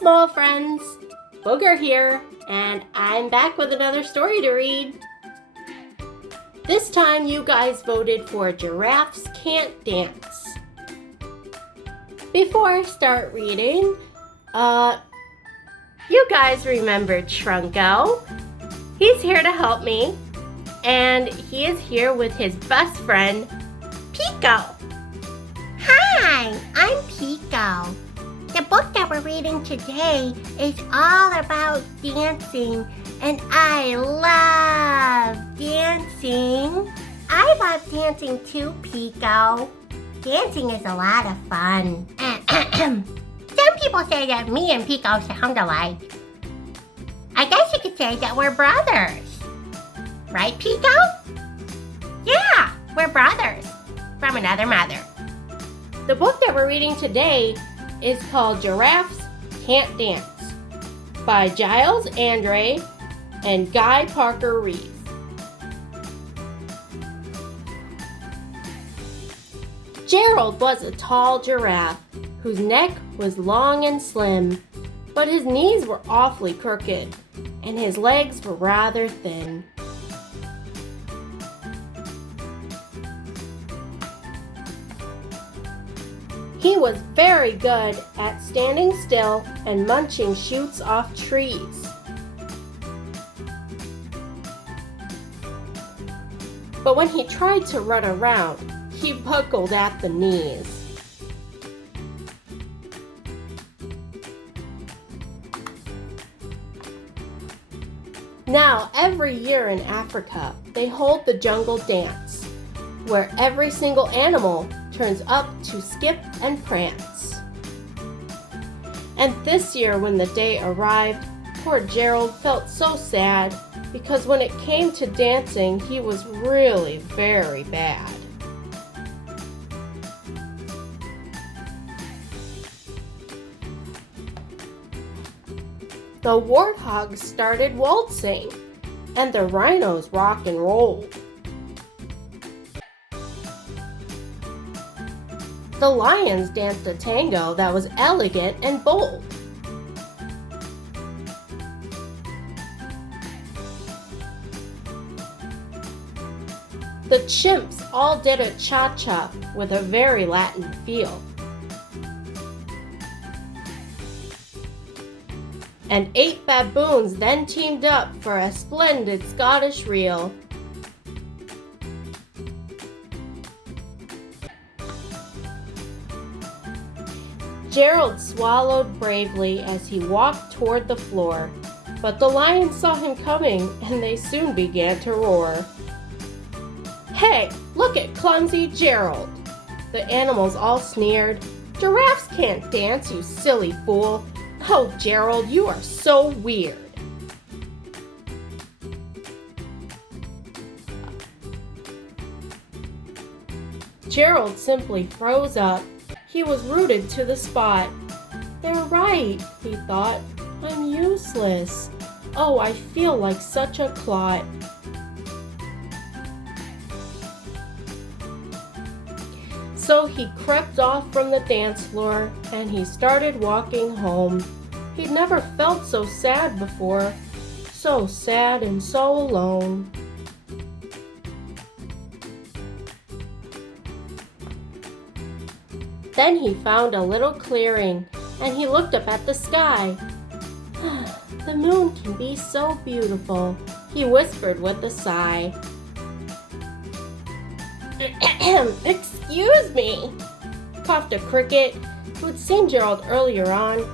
small friends, Booger here, and I'm back with another story to read. This time you guys voted for Giraffes Can't Dance. Before I start reading, you guys remembered Shrunko. He's here to help me, and he is here with his best friend, Pico. Hi, I'm Pico. The book that we're reading today is all about dancing, and I love dancing. I love dancing too, Pico. Dancing is a lot of fun. Some people say that me and Pico sound alike. I guess you could say that we're brothers. Right, Pico? Yeah, we're brothers from another mother. The book that we're reading today is called Giraffes Can't Dance by Giles Andre and Guy Parker Reeves. Gerald was a tall giraffe whose neck was long and slim, but his knees were awfully crooked and his legs were rather thin. He was very good at standing still and munching shoots off trees. But when he tried to run around, he buckled at the knees. Now, every year in Africa, they hold the jungle dance, where every single animal turns up to skip and prance. And this year when the day arrived, poor Gerald felt so sad because when it came to dancing, he was really very bad. The warthogs started waltzing, and the rhinos rock and rolled. The lions danced a tango that was elegant and bold. The chimps all did a cha-cha with a very Latin feel. And 8 baboons then teamed up for a splendid Scottish reel. Gerald swallowed bravely as he walked toward the floor, but the lions saw him coming and they soon began to roar. "Hey, look at clumsy Gerald!" The animals all sneered. "Giraffes can't dance, you silly fool! Oh, Gerald, you are so weird!" Gerald simply froze up. He was rooted to the spot. "They're right," he thought. "I'm useless. Oh, I feel like such a clot." So he crept off from the dance floor and he started walking home. He'd never felt so sad before, so sad and so alone. Then he found a little clearing and he looked up at the sky. "The moon can be so beautiful," he whispered with a sigh. "Excuse me," coughed a cricket who had seen Gerald earlier on.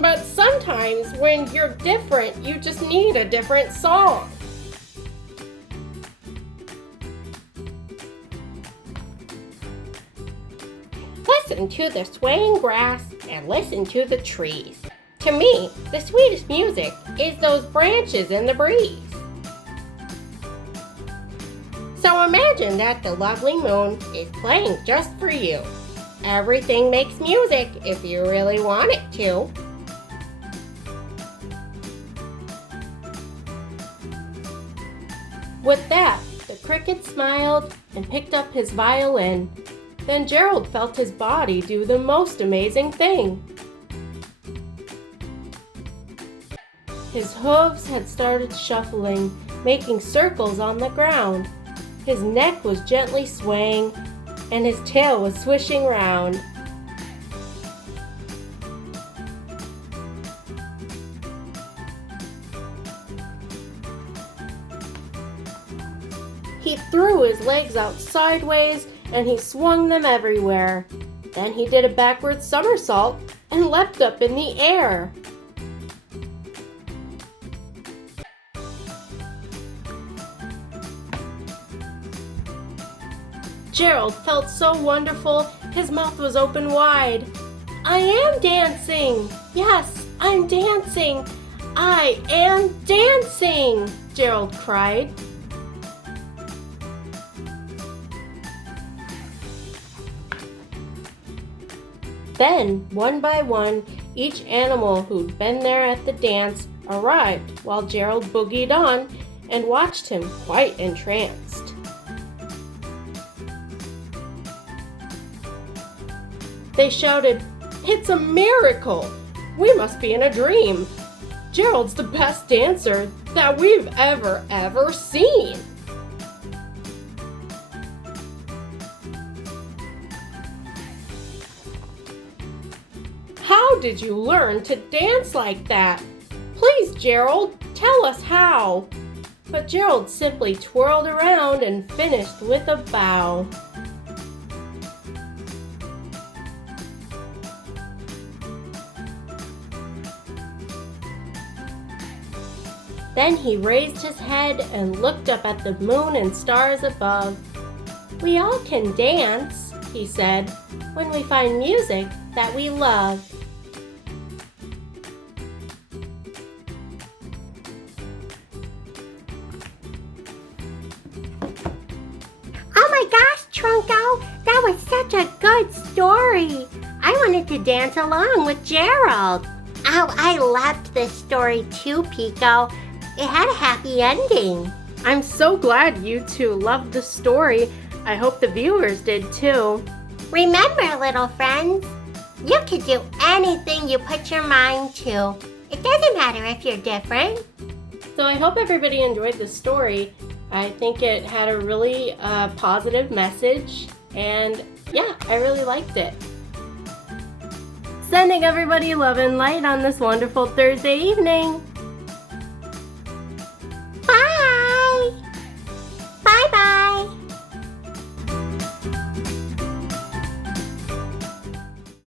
"But sometimes when you're different, you just need a different song." "Listen to the swaying grass and listen to the trees. To me, the sweetest music is those branches in the breeze. So imagine that the lovely moon is playing just for you. Everything makes music if you really want it to." With that, the cricket smiled and picked up his violin. Then Gerald felt his body do the most amazing thing. His hooves had started shuffling, making circles on the ground. His neck was gently swaying, and his tail was swishing round. He threw his legs out sideways and he swung them everywhere. Then he did a backward somersault and leapt up in the air. Gerald felt so wonderful, his mouth was open wide. I am dancing! Yes, I'm dancing! I am dancing! Gerald cried. Then, one by one, each animal who'd been there at the dance arrived while Gerald boogied on and watched him quite entranced. They shouted, "It's a miracle! We must be in a dream! Gerald's the best dancer that we've ever seen!" How did you learn to dance like that? Please, Gerald, tell us how. But Gerald simply twirled around and finished with a bow. Then he raised his head and looked up at the moon and stars above. "We all can dance," he said, "when we find music that we love." Oh my gosh, Trunko, that was such a good story. I wanted to dance along with Gerald. Oh, I loved this story too, Pico. It had a happy ending. I'm so glad you two loved the story. I hope the viewers did too. Remember, little friends, you can do anything you put your mind to. It doesn't matter if you're different. So I hope everybody enjoyed the story. I think it had a really positive message, and yeah, I really liked it. Sending everybody love and light on this wonderful Thursday evening.